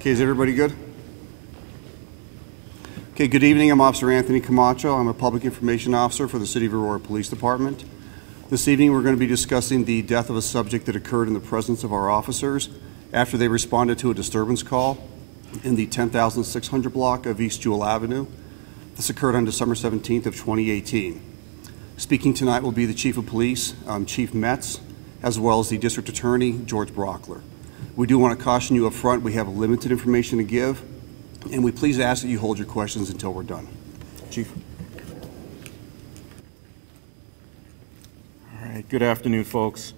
Okay, is everybody good? Okay, good evening. I'm Officer Anthony Camacho. I'm a Public Information Officer for the City of Aurora Police Department. This evening we're going to be discussing the death of a subject that occurred in the presence of our officers after they responded to a disturbance call in the 10,600 block of East Jewell Avenue. This occurred on December 17th of 2018. Speaking tonight will be the Chief of Police, Chief Metz, as well as the District Attorney, George Brockler. We do want to caution you up front, we have limited information to give, and we please ask that you hold your questions until we're done. Chief. All right, good afternoon, folks.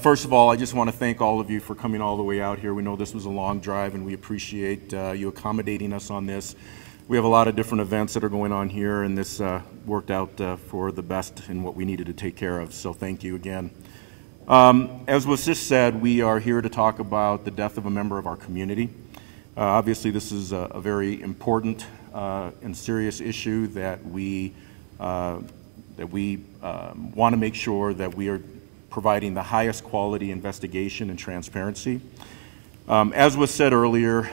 First of all, I just want to thank all of you for coming all the way out here. We know this was a long drive, and we appreciate you accommodating us on this. We have a lot of different events that are going on here, and this worked out for the best in what we needed to take care of, so thank you again. As was just said, we are here to talk about the death of a member of our community. Obviously, this is a very important and serious issue that we want to make sure that we are providing the highest quality investigation and transparency. As was said earlier,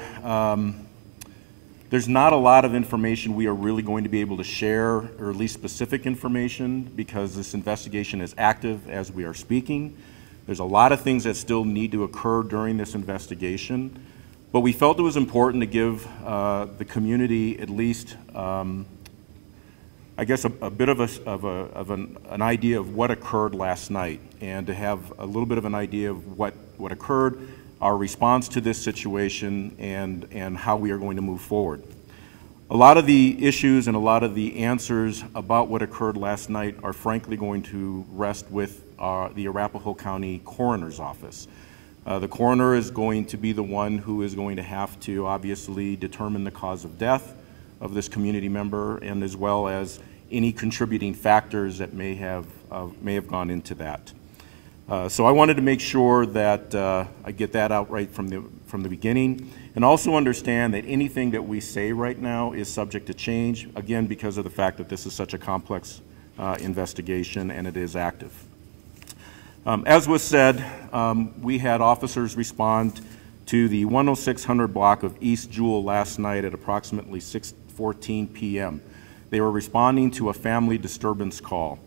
there's not a lot of information we are really going to be able to share, or at least specific information, because this investigation is active as we are speaking. There's a lot of things that still need to occur during this investigation, but we felt it was important to give the community at least, I guess, a bit of an idea of what occurred last night, and to have a little bit of an idea of what occurred, our response to this situation, and how we are going to move forward. A lot of the issues and a lot of the answers about what occurred last night are frankly going to rest with the Arapahoe County Coroner's Office. The coroner is going to be the one who is going to have to obviously determine the cause of death of this community member, and as well as any contributing factors that may have gone into that. So I wanted to make sure that I get that out right from the beginning, and also understand that anything that we say right now is subject to change, again, because of the fact that this is such a complex investigation and it is active. As was said, we had officers respond to the 10600 block of East Jewell last night at approximately 6:14 p.m. They were responding to a family disturbance call.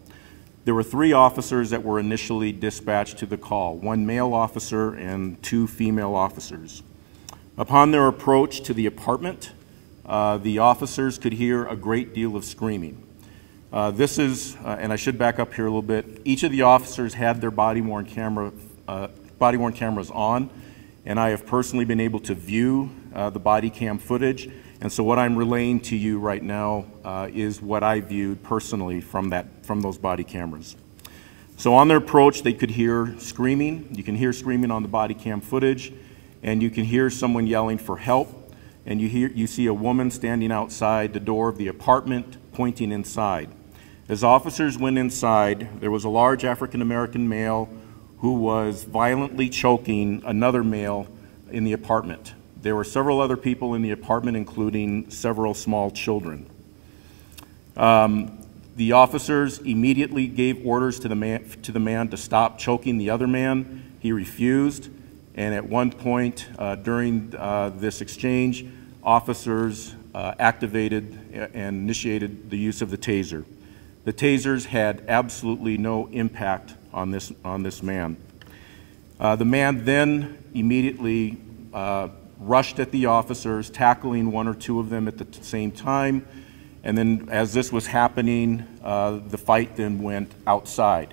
There were 3 officers that were initially dispatched to the call, 1 male officer and 2 female officers. Upon their approach to the apartment, the officers could hear a great deal of screaming. This is, and I should back up here a little bit, each of the officers had their body-worn cameras on, and I have personally been able to view the body cam footage, and so what I'm relaying to you right now is what I viewed personally from those body cameras. So on their approach, they could hear screaming. You can hear screaming on the body cam footage, and you can hear someone yelling for help, and you see a woman standing outside the door of the apartment pointing inside. As officers went inside, there was a large African-American male who was violently choking another male in the apartment. There were several other people in the apartment, including several small children. The officers immediately gave orders to the man to stop choking the other man. He refused, and at one point during this exchange, officers activated and initiated the use of the taser. The tasers had absolutely no impact on this man. The man then immediately rushed at the officers, tackling 1 or 2 of them at the same time, and then as this was happening, the fight then went outside.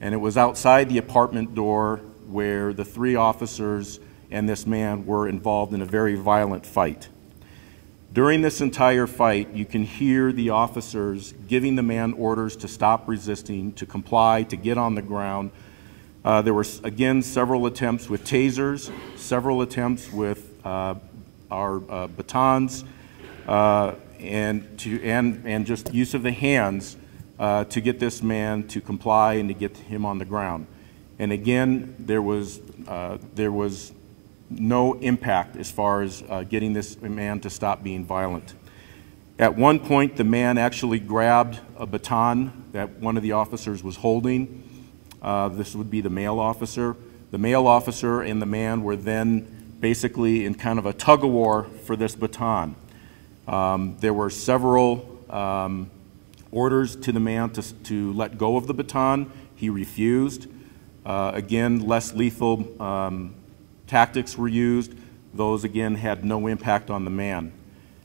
And it was outside the apartment door where the 3 officers and this man were involved in a very violent fight. During this entire fight, you can hear the officers giving the man orders to stop resisting, to comply, to get on the ground. There were, again, several attempts with tasers, several attempts with our batons, and just use of the hands to get this man to comply and to get him on the ground. And again, there was no impact as far as getting this man to stop being violent. At one point, the man actually grabbed a baton that one of the officers was holding. This would be the male officer. The male officer and the man were then basically in kind of a tug-of-war for this baton. There were several orders to the man to let go of the baton. He refused. Again, less lethal tactics were used. Those, again, had no impact on the man.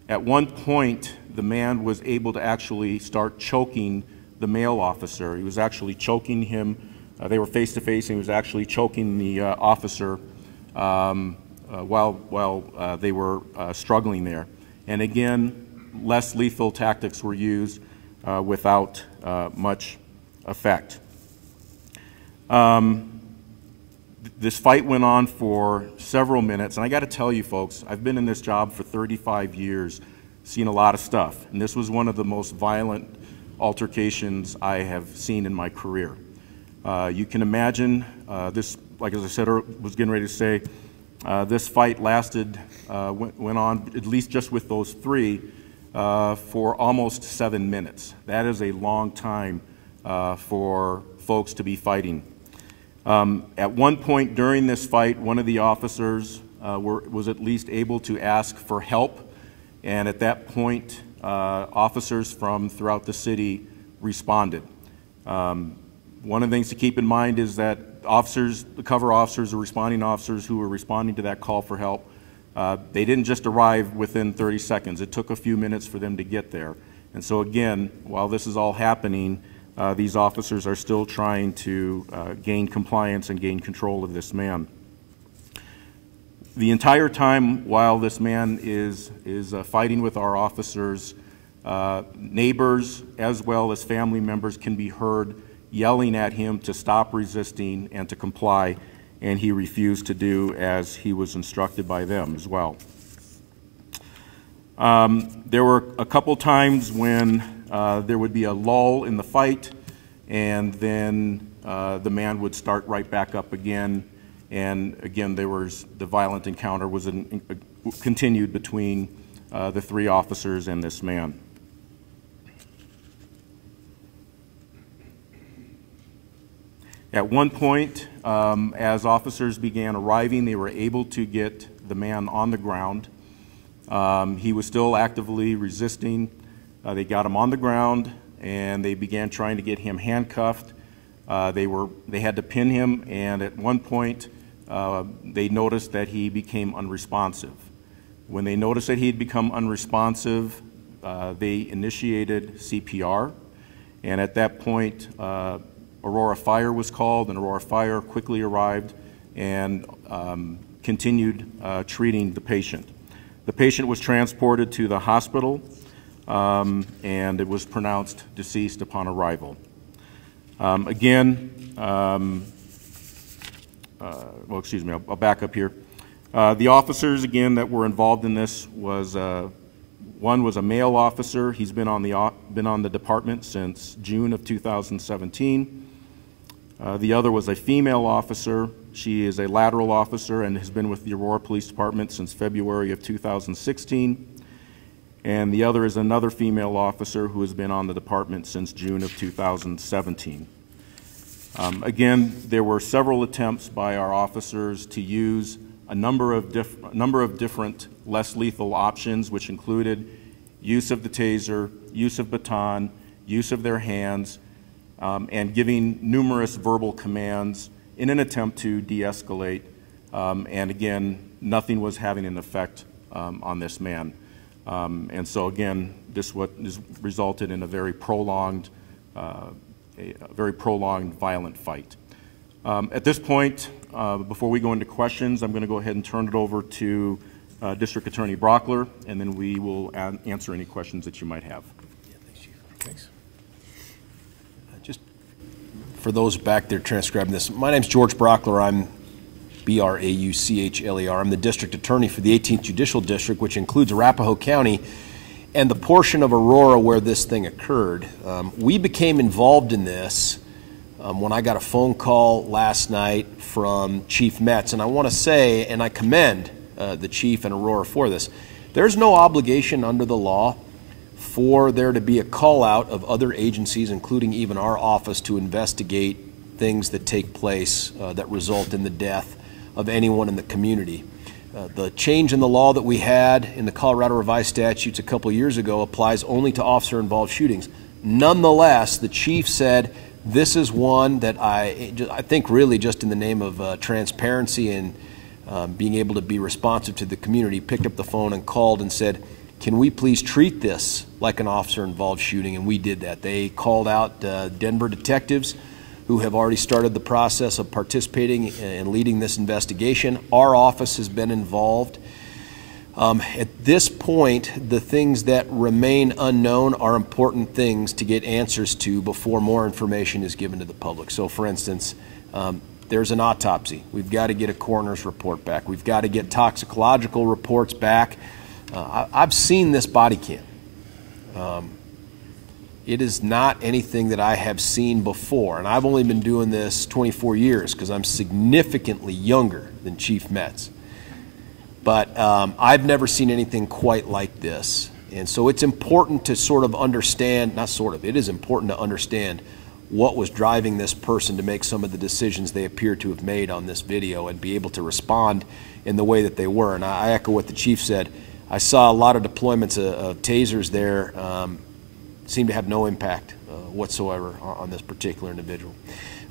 At one point, the man was able to actually start choking the male officer. He was actually choking him. They were face-to-face, and he was actually choking the officer while they were struggling there. And again, less lethal tactics were used without much effect. This fight went on for several minutes, and I got to tell you folks, I've been in this job for 35 years, seen a lot of stuff, and this was one of the most violent altercations I have seen in my career. You can imagine this, like as I said, was getting ready to say, this fight lasted, went on at least just with those three for almost 7 minutes. That is a long time for folks to be fighting. At one point during this fight, one of the officers was at least able to ask for help, and at that point, officers from throughout the city responded. One of the things to keep in mind is that officers, the cover officers or responding officers who were responding to that call for help, they didn't just arrive within 30 seconds. It took a few minutes for them to get there. And so again, while this is all happening, these officers are still trying to gain compliance and gain control of this man. The entire time while this man is fighting with our officers, neighbors as well as family members can be heard yelling at him to stop resisting and to comply, and he refused to do as he was instructed by them as well. There were a couple times when there would be a lull in the fight, and then the man would start right back up again, and again the violent encounter was continued between the three officers and this man. At one point, as officers began arriving, they were able to get the man on the ground. He was still actively resisting. They got him on the ground, and they began trying to get him handcuffed. They had to pin him, and at one point, they noticed that he became unresponsive. When they noticed that he had become unresponsive, they initiated CPR, and at that point, Aurora Fire was called, and Aurora Fire quickly arrived and continued treating the patient. The patient was transported to the hospital, and it was pronounced deceased upon arrival. Well, excuse me, I'll back up here. The officers, again, that were involved in this was, one was a male officer. He's been on the department since June of 2017. The other was a female officer. She is a lateral officer and has been with the Aurora Police Department since February of 2016. And the other is another female officer who has been on the department since June of 2017. Again, there were several attempts by our officers to use a number of different less lethal options, which included use of the taser, use of baton, use of their hands, and giving numerous verbal commands in an attempt to de-escalate. And again, nothing was having an effect on this man. And so again, this resulted in a very prolonged violent fight. At this point, before we go into questions, I'm going to go ahead and turn it over to District Attorney Brockler, and then we will answer any questions that you might have. Yeah, thanks, Chief. Thanks. Just for those back there transcribing this, my name's George Brockler. I'm B-R-A-U-C-H-L-E-R. I'm the District Attorney for the 18th Judicial District, which includes Arapahoe County and the portion of Aurora where this thing occurred. We became involved in this when I got a phone call last night from Chief Metz, and I want to say, and I commend the Chief and Aurora for this, there's no obligation under the law for there to be a call out of other agencies, including even our office, to investigate things that take place that result in the death of anyone in the community. The change in the law that we had in the Colorado Revised Statutes a couple years ago applies only to officer-involved shootings. Nonetheless, the chief said, this is one that I think really just in the name of transparency and being able to be responsive to the community, picked up the phone and called and said, can we please treat this like an officer-involved shooting? And we did that. They called out Denver detectives who have already started the process of participating and leading this investigation. Our office has been involved. At this point, the things that remain unknown are important things to get answers to before more information is given to the public. So, for instance, there's an autopsy. We've got to get a coroner's report back. We've got to get toxicological reports back. I've seen this body cam. It is not anything that I have seen before, and I've only been doing this 24 years because I'm significantly younger than Chief Metz. But I've never seen anything quite like this. And so it's important to sort of understand, not sort of, it is important to understand what was driving this person to make some of the decisions they appear to have made on this video and be able to respond in the way that they were. And I echo what the chief said. I saw a lot of deployments of tasers there, seem to have no impact whatsoever on this particular individual.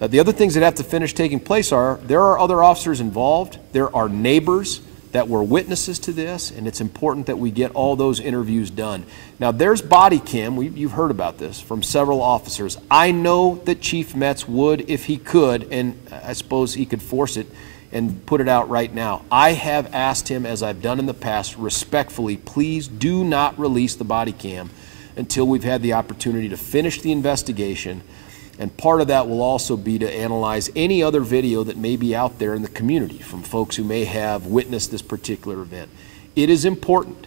The other things that have to finish taking place are, there are other officers involved, there are neighbors that were witnesses to this, and it's important that we get all those interviews done. Now, there's body cam, you've heard about this, from several officers. I know that Chief Metz would, if he could, and I suppose he could force it and put it out right now. I have asked him, as I've done in the past, respectfully, please do not release the body cam until we've had the opportunity to finish the investigation. And part of that will also be to analyze any other video that may be out there in the community from folks who may have witnessed this particular event. It is important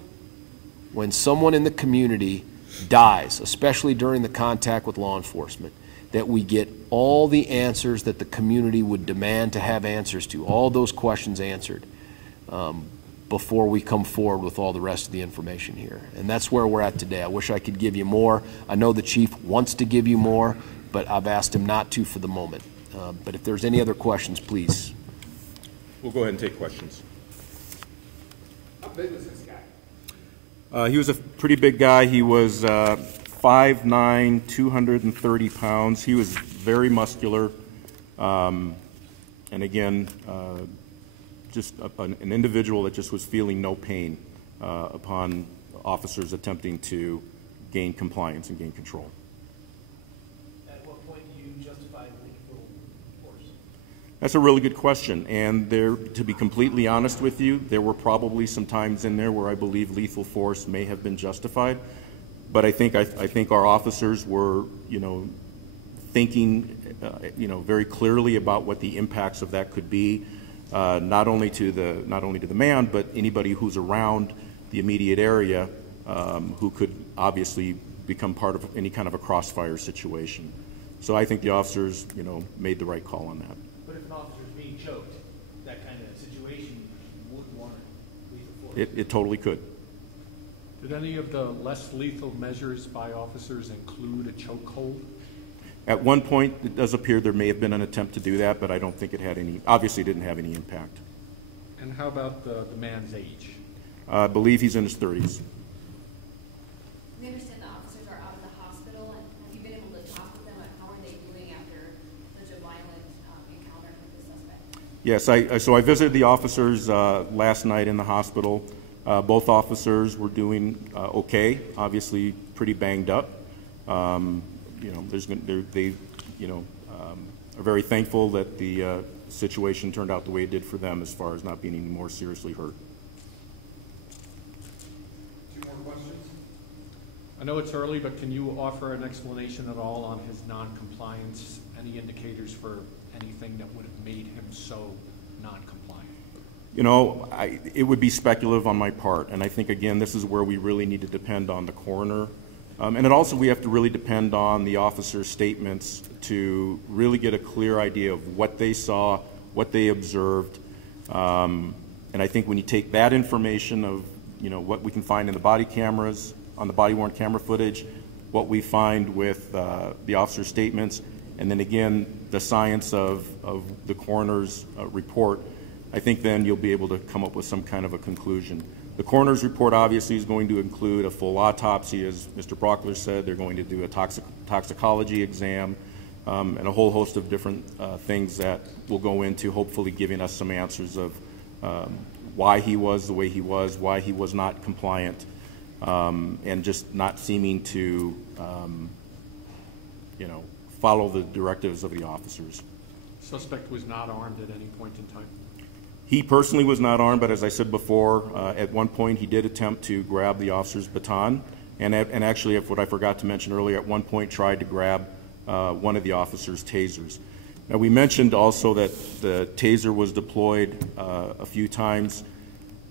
when someone in the community dies, especially during the contact with law enforcement, that we get all the answers that the community would demand to have answers to, all those questions answered, before we come forward with all the rest of the information here. And that's where we're at today. I wish I could give you more. I know the chief wants to give you more, but I've asked him not to for the moment. But if there's any other questions, please. We'll go ahead and take questions. How big was this guy? He was a pretty big guy. He was 5'9", 230 pounds. He was very muscular. And again, just an individual that just was feeling no pain upon officers attempting to gain compliance and gain control. At what point do you justify lethal force? That's a really good question. And there, to be completely honest with you, there were probably some times in there where I believe lethal force may have been justified. But I think our officers were, thinking, very clearly about what the impacts of that could be. Not only to the man, but anybody who's around the immediate area who could obviously become part of any kind of a crossfire situation. So I think the officers, made the right call on that. But if an officer is being choked, that kind of situation would warrant lethal force? It totally could. Did any of the less lethal measures by officers include a chokehold? At one point, it does appear there may have been an attempt to do that, but I don't think it had any, obviously didn't have any impact. And how about the man's age? I believe he's in his 30s. We understand the officers are out of the hospital, and have you been able to talk with them? How are they doing after such a violent encounter with the suspect? Yes, so I visited the officers last night in the hospital. Both officers were doing okay, obviously pretty banged up. They are very thankful that the situation turned out the way it did for them as far as not being any more seriously hurt. Two more questions? I know it's early, but can you offer an explanation at all on his non-compliance? Any indicators for anything that would have made him so non-compliant? It would be speculative on my part, and I think, again, this is where we really need to depend on the coroner. And we have to really depend on the officers' statements to really get a clear idea of what they saw, what they observed. And I think when you take that information of, what we can find in the body cameras, on the body-worn camera footage, what we find with the officers' statements, and then again, the science of the coroner's report, I think then you'll be able to come up with some kind of a conclusion. The coroner's report obviously is going to include a full autopsy, as Mr. Brockler said. They're going to do a toxicology exam and a whole host of different things that will go into hopefully giving us some answers of why he was the way he was, why he was not compliant, and just not seeming to, you know, follow the directives of the officers. Suspect was not armed at any point in time? He personally was not armed, but as I said before, at one point he did attempt to grab the officer's baton, and actually, what I forgot to mention earlier, at one point tried to grab one of the officer's tasers. Now, we mentioned also that the taser was deployed a few times.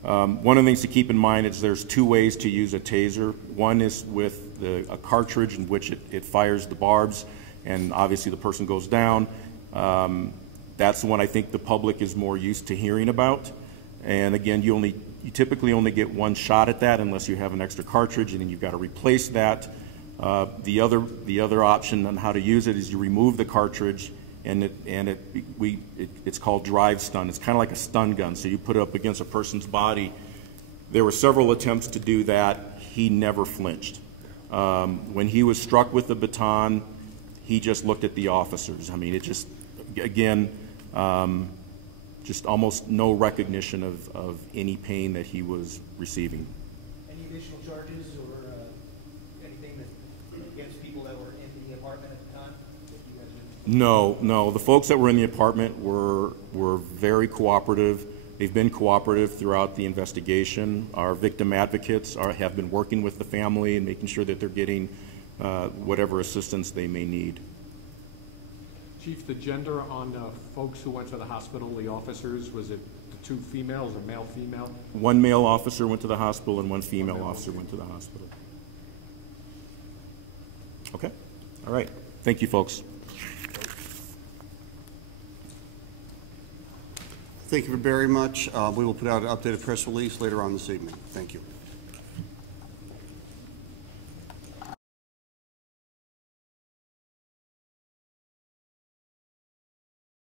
One of the things to keep in mind is there's two ways to use a taser. One is with a cartridge in which it fires the barbs, and obviously the person goes down. That's the one I think the public is more used to hearing about. And again, you typically only get one shot at that unless you have an extra cartridge, and then you've got to replace that. The other option on how to use it is you remove the cartridge, and it's called drive stun. It's kind of like a stun gun, so you put it up against a person's body. There were several attempts to do that. He never flinched. When he was struck with the baton, he just looked at the officers. I mean, it just, again, just almost no recognition of any pain that he was receiving. Any additional charges or anything against people that were in the apartment at the time? No. The folks that were in the apartment were very cooperative. They've been cooperative throughout the investigation. Our victim advocates have been working with the family and making sure that they're getting whatever assistance they may need. Chief, the gender on the folks who went to the hospital, the officers, was it the two females or male-female? One male officer went to the hospital and one female officer went to the hospital. Okay. All right. Thank you, folks. Thank you very much. We will put out an updated press release later on this evening. Thank you.